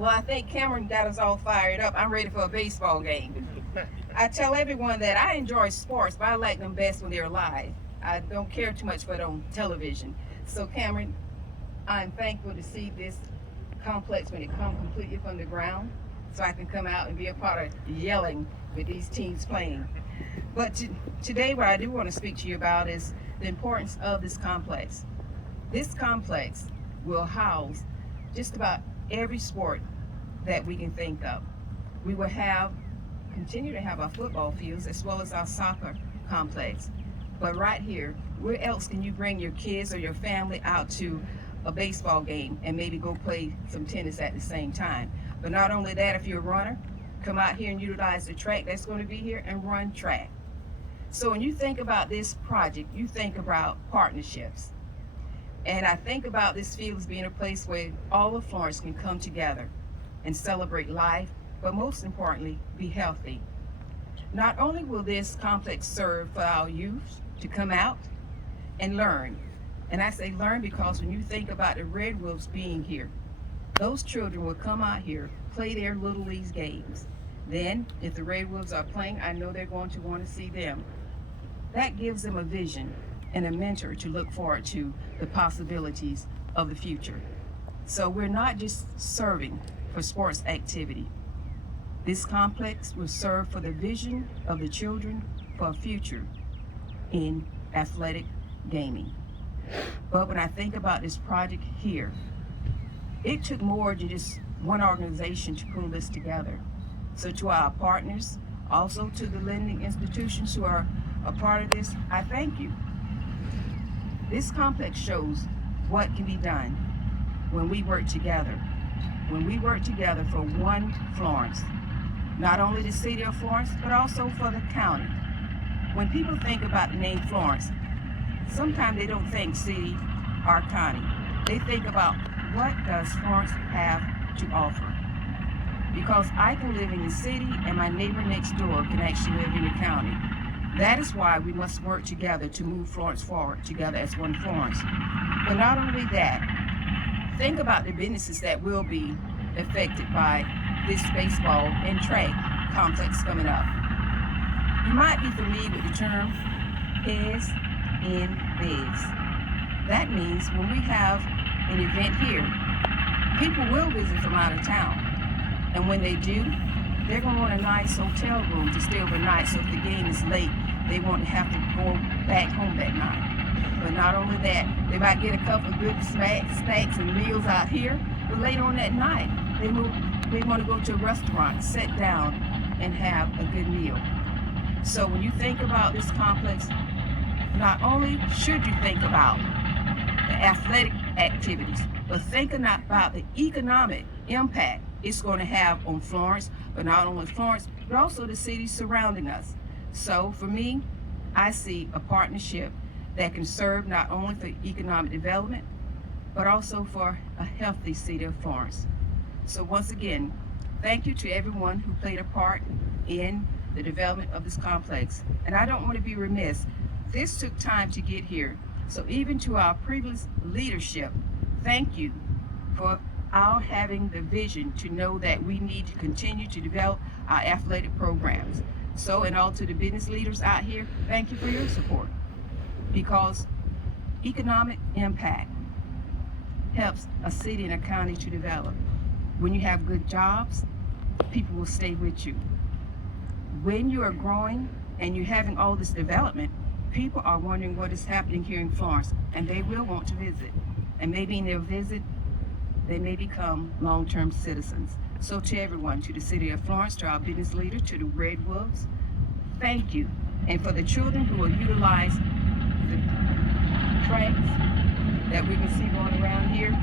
Well, I think Cameron got us all fired up. I'm ready for a baseball game. I tell everyone that I enjoy sports, but I like them best when they're live. I don't care too much for it on television. So, Cameron, I'm thankful to see this complex when it comes completely from the ground, so I can come out and be a part of yelling with these teams playing. But today, what I do want to speak to you about is the importance of this complex. This complex will house just about every sport that we can think of. We will continue to have our football fields as well as our soccer complex. But right here, where else can you bring your kids or your family out to a baseball game and maybe go play some tennis at the same time? But not only that, if you're a runner, come out here and utilize the track that's going to be here and run track. So when you think about this project, you think about partnerships. And I think about this field as being a place where all of Florence can come together and celebrate life, but most importantly, be healthy. Not only will this complex serve for our youth to come out and learn, and I say learn because when you think about the Red Wolves being here, those children will come out here, play their Little League games. Then, if the Red Wolves are playing, I know they're going to want to see them. That gives them a vision and a mentor to look forward to the possibilities of the future. So we're not just serving for sports activity. This complex will serve for the vision of the children for a future in athletic gaming. But when I think about this project here, it took more than just one organization to pull this together. So to our partners, also to the lending institutions who are a part of this, I thank you. This complex shows what can be done when we work together. When we work together for one Florence, not only the city of Florence, but also for the county. When people think about the name Florence, sometimes they don't think city or county. They think about what does Florence have to offer. Because I can live in the city and my neighbor next door can actually live in the county. That is why we must work together to move Florence forward together as one Florence. But not only that, think about the businesses that will be affected by this baseball and track complex coming up. You might be familiar with the term Pez in Bez. That means when we have an event here, people will visit from out of town. And when they do, they're going to want a nice hotel room to stay overnight, so if the game is late, they won't have to go back home that night. But not only that, they might get a couple of good snacks and meals out here, but later on that night, they want to go to a restaurant, sit down, and have a good meal. So when you think about this complex, not only should you think about the athletic activities, but think about the economic impact it's going to have on Florence, but not only Florence, but also the cities surrounding us. So for me, I see a partnership that can serve not only for economic development, but also for a healthy city of Florence. So once again, thank you to everyone who played a part in the development of this complex. And I don't want to be remiss, this took time to get here. So even to our previous leadership, thank you for our having the vision to know that we need to continue to develop our athletic programs. So, and all to the business leaders out here, thank you for your support. Because economic impact helps a city and a county to develop. When you have good jobs, people will stay with you. When you are growing and you're having all this development, people are wondering what is happening here in Florence, and they will want to visit. And maybe in their visit, they may become long-term citizens. So to everyone, to the city of Florence, to our business leader, to the Red Wolves, thank you. And for the children who will utilize the tracks that we can see going around here,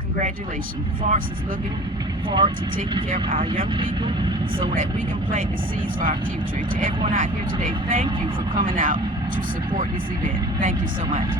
congratulations. Florence is looking forward to taking care of our young people so that we can plant the seeds for our future. And to everyone out here today, thank you for coming out to support this event. Thank you so much.